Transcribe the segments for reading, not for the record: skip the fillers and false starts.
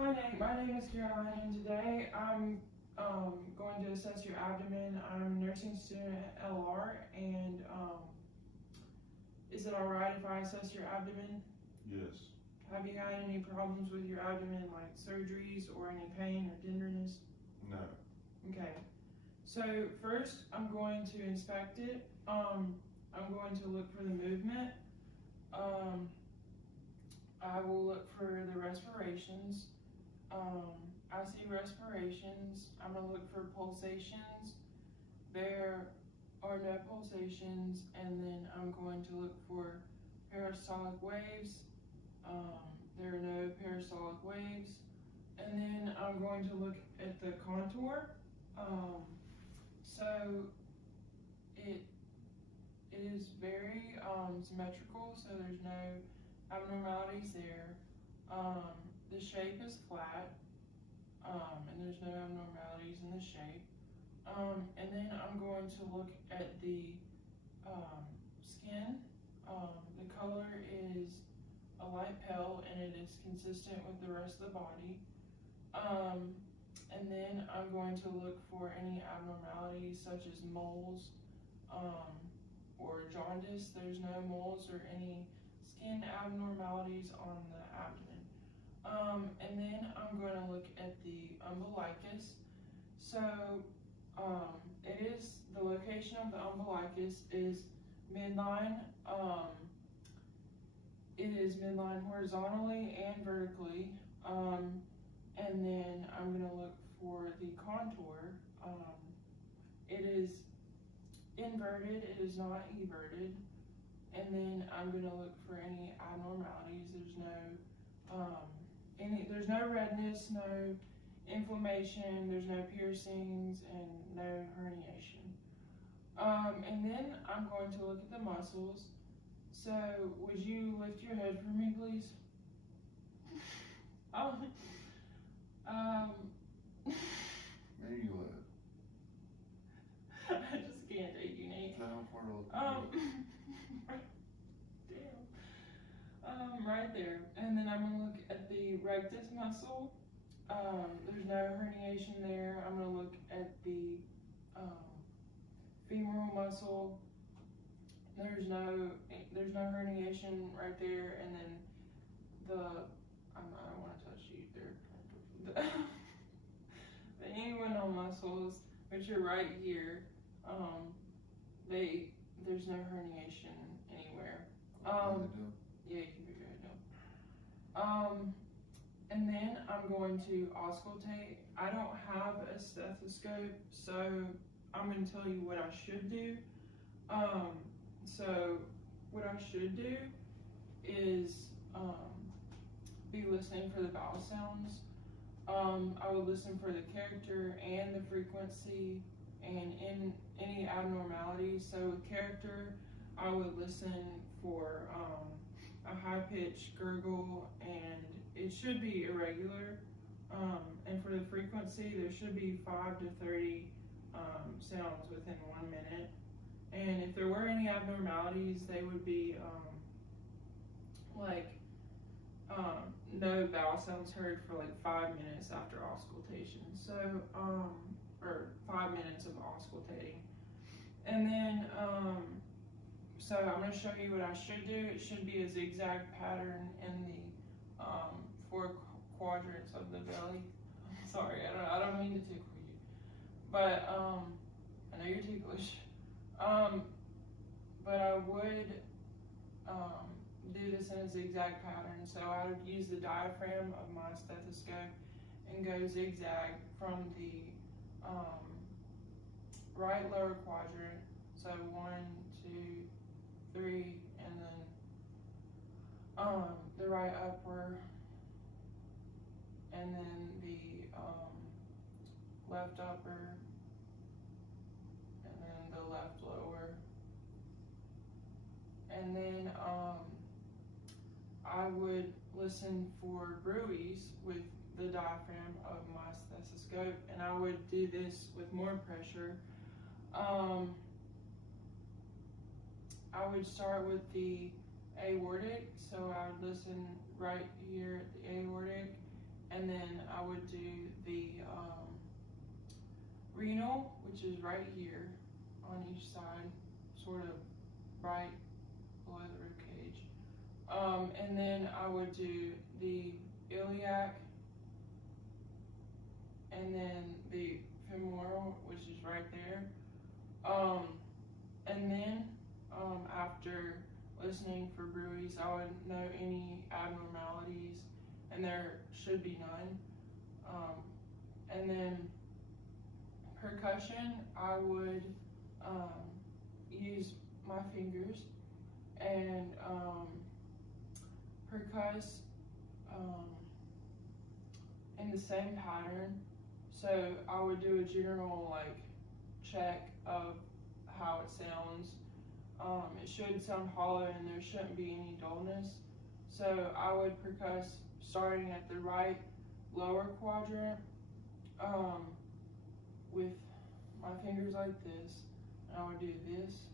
Hi Nate, my name is Caroline and today I'm going to assess your abdomen. I'm a nursing student at LR and is it alright if I assess your abdomen? Yes. Have you had any problems with your abdomen like surgeries or any pain or tenderness? No. Okay, so first I'm going to inspect it. I'm going to look for the movement. I will look for the respirations. I see respirations. I'm going to look for pulsations. There are no pulsations. And then I'm going to look for peristaltic waves. There are no peristaltic waves. And then I'm going to look at the contour. So it is very symmetrical, so there's no abnormalities there. The shape is flat, and there's no abnormalities in the shape. And then I'm going to look at the skin. The color is a light pale, and it is consistent with the rest of the body. And then I'm going to look for any abnormalities such as moles or jaundice. There's no moles or any skin abnormalities on the abdomen. And then I'm going to look at the umbilicus. So the location of the umbilicus is midline. It is midline horizontally and vertically. And then I'm going to look for the contour. It is inverted, it is not everted. And then I'm going to look for any abnormalities. There's no redness, no inflammation, there's no piercings, and no herniation. And then I'm going to look at the muscles. So would you lift your head for me, please? Where you live? I just can't take you, Nate. Right there. And then I'm gonna look at the rectus muscle. There's no herniation there. I'm gonna look at the femoral muscle. There's no herniation right there. And then I don't want to touch you there. The inguinal muscles, which are right here, there's no herniation anywhere. Yeah, you can figure it out. And then I'm going to auscultate. I don't have a stethoscope, so I'm going to tell you what I should do. So what I should do is be listening for the vowel sounds. I would listen for the character and the frequency and in any abnormalities. So with character, I would listen for a high-pitched gurgle, and it should be irregular. And for the frequency, there should be 5 to 30 sounds within 1 minute. And if there were any abnormalities, they would be no vowel sounds heard for like 5 minutes after auscultation. So, or 5 minutes of auscultating. And then, so I'm going to show you what I should do. It should be a zigzag pattern in the 4 quadrants of the belly. Sorry, I don't mean to tickle you, but I know you're ticklish. But I would do this in a zigzag pattern. So I would use the diaphragm of my stethoscope and go zigzag from the right lower quadrant. So 1, 2, 3, and then the right upper, and then the left upper, and then the left lower, and then I would listen for bruits with the diaphragm of my stethoscope, and I would do this with more pressure. I would start with the aortic, so I would listen right here at the aortic, and and then I would do the renal, which is right here on each side, sort of right below the rib cage. And then I would do the iliac, and then the femoral, which is right there. And then after listening for bruits, I would know any abnormalities, and there should be none. And then percussion, I would use my fingers and percuss in the same pattern. So I would do a general like check of how it sounds. It should sound hollow and there shouldn't be any dullness. So I would percuss starting at the right lower quadrant with my fingers like this, and I would do this.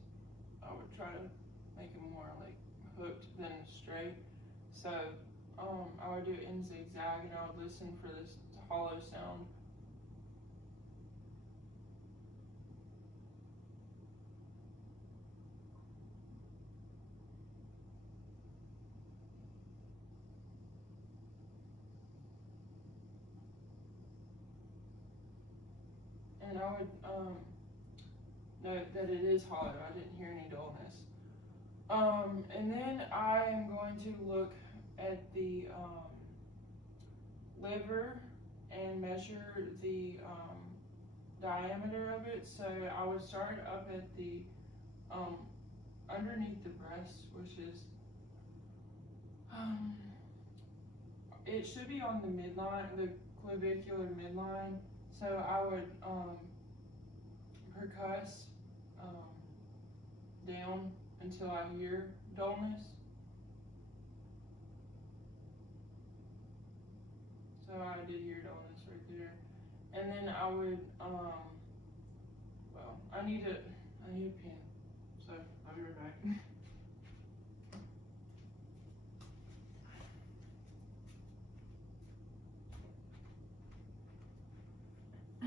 I would try to make it more like hooked than straight. So I would do it in zigzag, and I would listen for this hollow sound. And I would note that it is hollow. I didn't hear any dullness. And then I am going to look at the liver and measure the diameter of it. So I would start up at the underneath the breast, which is it should be on the midline, the clavicular midline. So I would percuss down until I hear dullness. So I did hear dullness right there. And then I would, well, I need a pen. So I'll be right back. So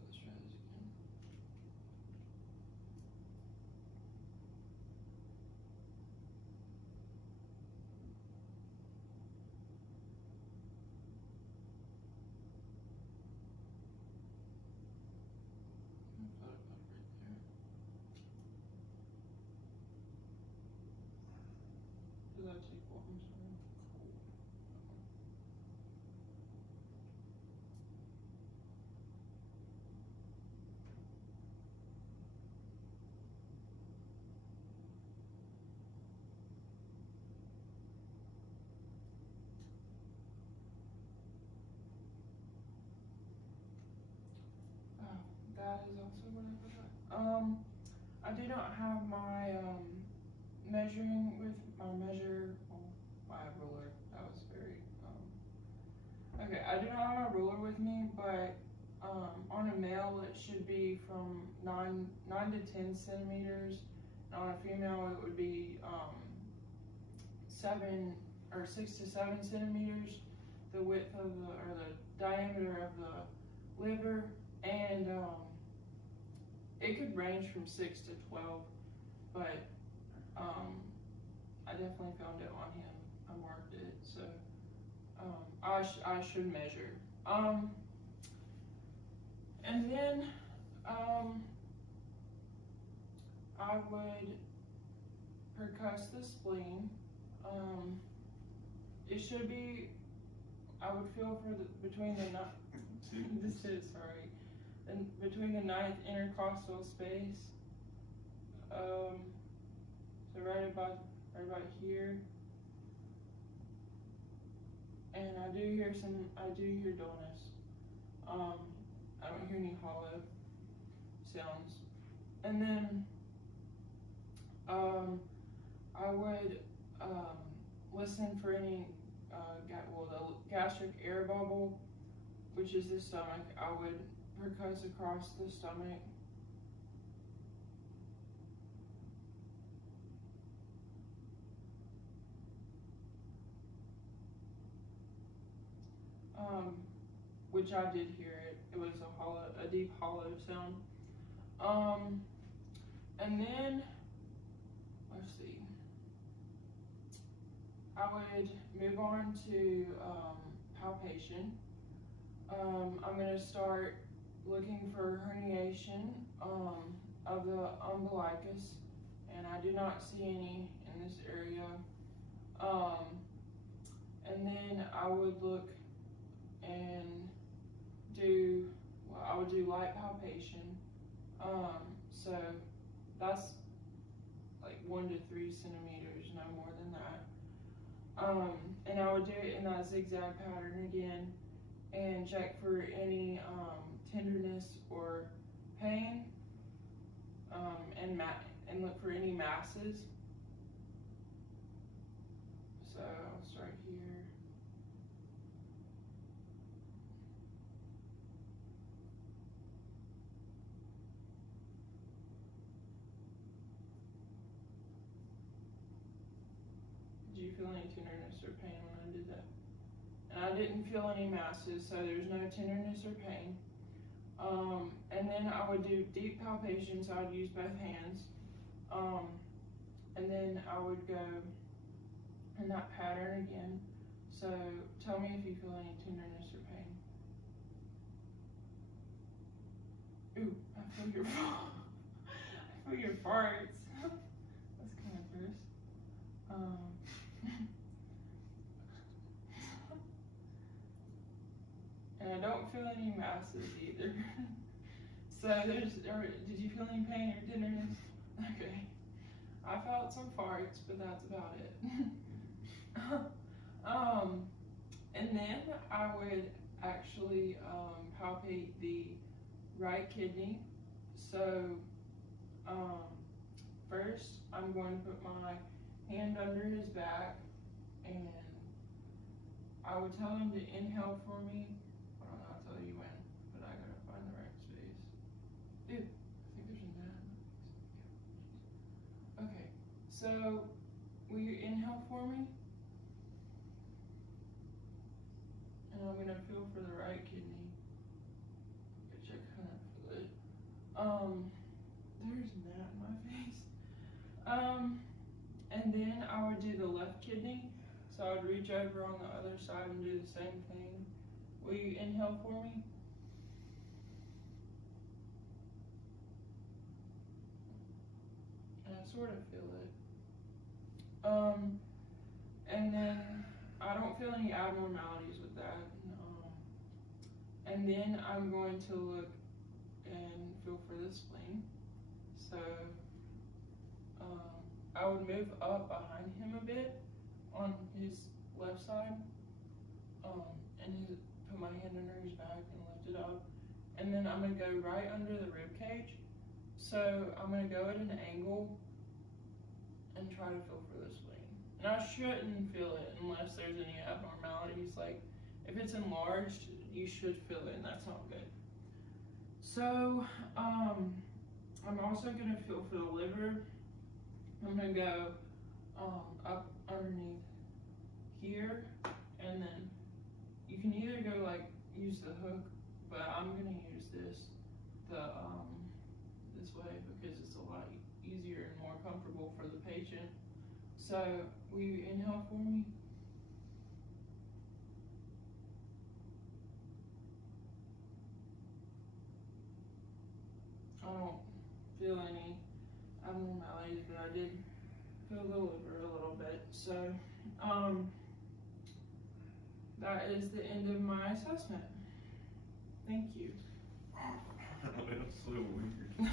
let's try this again. Put it up right there. Does that take what? I'm sorry. That is also what I forgot. I do not have my measuring with my my ruler. That was very okay. I do not have my ruler with me, but on a male it should be from 9 to 10 centimeters. And on a female it would be 7 or 6 to 7 centimeters. The width of the diameter of the liver, and it could range from 6 to 12, but I definitely found it on him. I marked it, so I should measure. And then I would percuss the spleen. It should be, I would feel for between the this is sorry. And between the 9th intercostal space, so right about here, and I do hear dullness. I don't hear any hollow sounds. And then I would listen for any the gastric air bubble, which is the stomach. I would percuss across the stomach which I did hear it. It was a deep hollow sound. And then, let's see, I would move on to palpation. I'm going to start looking for herniation of the umbilicus, and I do not see any in this area. And then I would look and I would do light palpation. So that's like 1 to 3 centimeters, no more than that. And I would do it in that zigzag pattern again and check for any tenderness or pain, and look for any masses. So I'll start here. Did you feel any tenderness or pain when I did that? And I didn't feel any masses, so there's no tenderness or pain. And then I would do deep palpation, so I'd use both hands. And then I would go in that pattern again. So tell me if you feel any tenderness or pain. Ooh, I feel your I feel your farts. That's kind of gross. And I don't feel any masses either. So did you feel any pain or tenderness? Okay. I felt some farts, but that's about it. And then I would actually palpate the right kidney. So first I'm going to put my hand under his back, and I would tell him to inhale for me. I'll tell you when, but I gotta find the right space. Dude, I think there's a gnat. Okay, so will you inhale for me? And I'm gonna feel for the right kidney, which I kind of feel it. There's a gnat in my face. And then I would do the left kidney. So I would reach over on the other side and do the same thing. Will you inhale for me? And I sort of feel it. And then I don't feel any abnormalities with that. And then I'm going to look and feel for the spleen. So I would move up behind him a bit on his left side, and put my hand under his back and lift it up. And then I'm going to go right under the rib cage. So I'm going to go at an angle and try to feel for the spleen. And I shouldn't feel it unless there's any abnormalities. Like if it's enlarged, you should feel it, and that's not good. So I'm also going to feel for the liver. I'm going to go up underneath here, and then you can either go like use the hook, but I'm going to use this way because it's a lot easier and more comfortable for the patient. So will you inhale for me? I don't feel any abnormalities, but I did feel the liver a little bit. So that is the end of my assessment. Thank you. That's so weird.